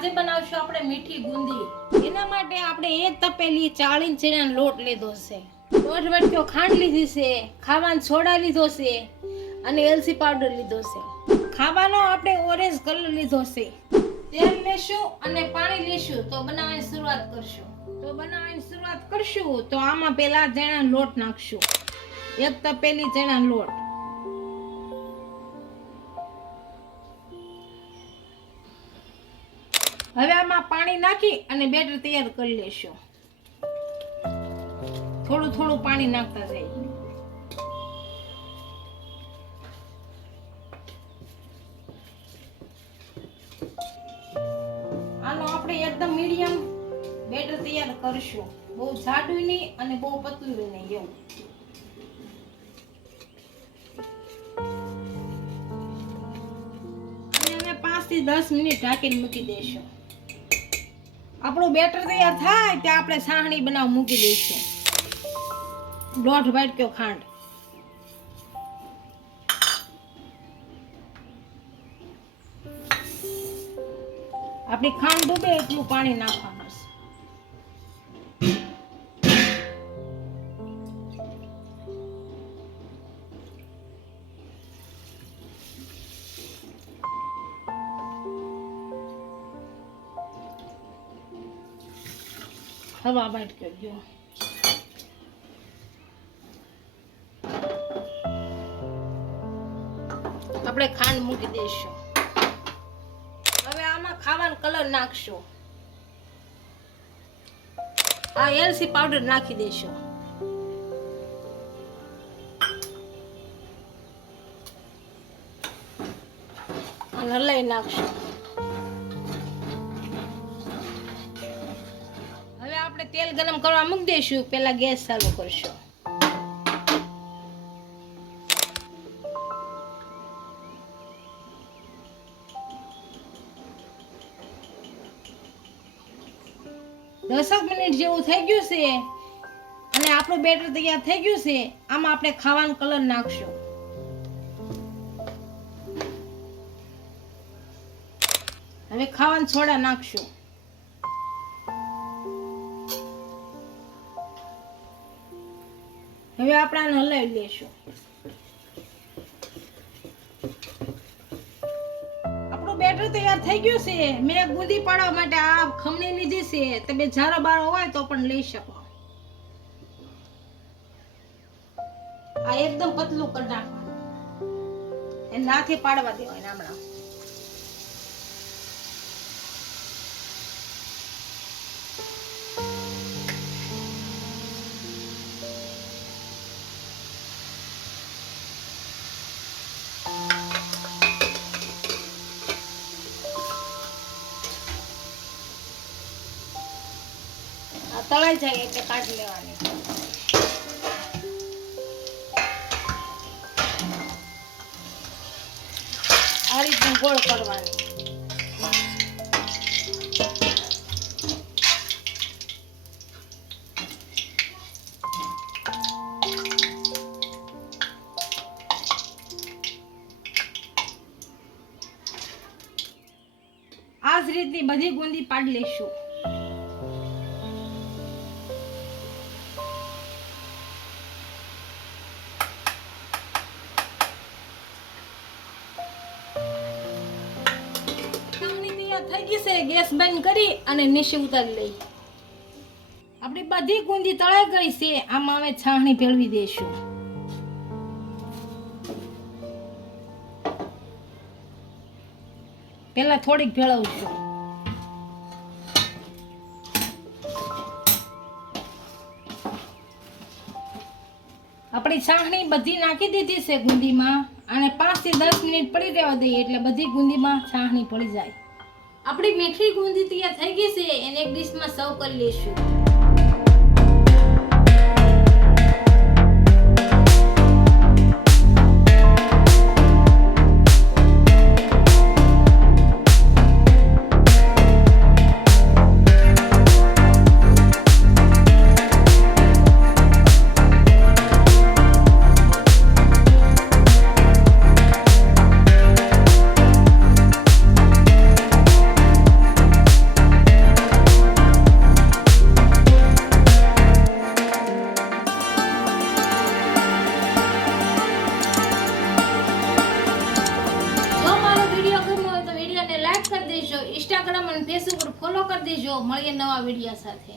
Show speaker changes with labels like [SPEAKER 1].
[SPEAKER 1] આજે બનાવશું આપણે મીઠી બુંદી એના માટે આપણે એક તપેલી ચાળીન ચણાનો લોટ લીધો છે. દોઢ વાટક્યો ખાંડ લીધી છે, ખાવાનો સોડા લીધો છે અને એલસી પાવડર લીધો છે. ખાવાનો આપણે ઓરેન્જ કલર લીધો છે. તેલ લેશું અને પાણી લેશું, તો બનાવવાની શરૂઆત કરશું. તો બનાવવાની શરૂઆત કરશું, તો આમાં પહેલા ચણાનો લોટ નાખશું. એક તપેલી ચણાનો લોટ. હવે આમાં પાણી નાખી અને બેટર તૈયાર કરી લેશું. થોડું થોડું પાણી નાખતા જાય. આનો આપણે એકદમ મીડિયમ બેટર તૈયાર કરશું. બહુ જાડું નહીં અને બહુ પતલું નહીં એવું. પાંચથી દસ મિનિટ ઢાંકીને મૂકી દઈશું. આપણું બેટર તૈયાર થાય ત્યાં આપણે સાહણી બનાવ મૂકી દઈશું. દોઢ વાટક્યો ખાંડ. આપણી ખાંડ ડૂબે એટલું પાણી નાખવાનું. હવા બાટ કરજો આપણે ખાંડ મૂકી દઈશું. હવે આમાં ખાવાનો કલર નાખશું. આ એલસી પાવડર નાખી દઈશું. અને હલાઈ નાખશું. તેલ ગરમ કરવા મૂકી દઈશું. પહેલા ગેસ ચાલુ કરશું. દસક મિનિટ જેવું થઈ ગયું છે. અને આપણું બેટર તૈયાર થઈ ગયું છે. આમાં આપણે ખાવાનો કલર નાખશું. હવે ખાવાનું સોડા નાખશું. હવે આપણાને હલાવી લેશું આપણું બેટર તૈયાર થઈ ગયું છે. મેં ગુંદી પાડવા માટે આ ખમણી લીધી છે. તમે જારો બારો હોય તો પણ લઈ શકો. આ એકદમ પતલું કરી નાખવાનું. એ નાથી પાડવા દેવાય હમણાં. તળાઈ જાય એટલે કાઢી લેવાની. આ રીતનું ગોળ કરવાની. આ જ રીતની બધી ગુંદી પાડી લેશું થઈ ગઈ છે, ગેસ બંધ કરી અને નીચે ઉતારી લઈ. આપણી બધી ગુંદી તળાઈ ગઈ છે, આમાં અમે છાણી ભેળવી દઈશું. પેલા થોડીક ભેળવશું. આપણી છાણી બધી નાખી દીધી છે ગુંદીમાં, અને પાંચથી દસ મિનિટ પડી રહેવા દઈએ એટલે બધી ગુંદીમાં છાણી પડી જાય. આપણી મીઠી ગુંદી તૈયાર થઈ ગઈ છે એને એક ડીશમાં સર્વ કરી લઈશું. આવજો મળીએ નવા વિડીયા સાથે.